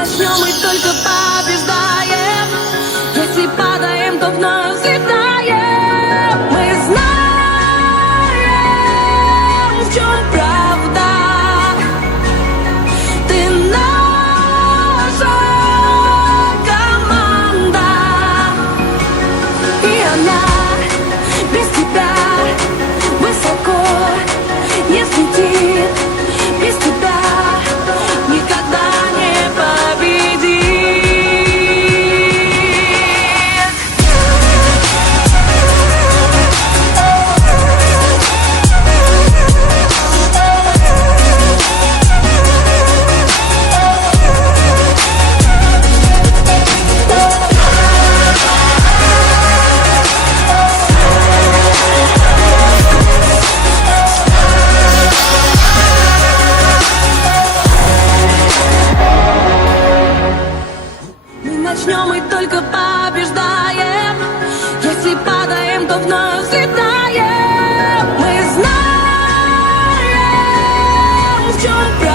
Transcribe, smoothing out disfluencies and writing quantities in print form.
начнем и только побеждаем. Если падаем, то вновь взлетаем. Мы знаем, в чем правда. Ты наша команда, и она без тебя высоко не взлетит. Без тебя никогда не победит. Начнем и только побеждаем. Если падаем, то вновь взлетаем. Мы знаем, в чем правда.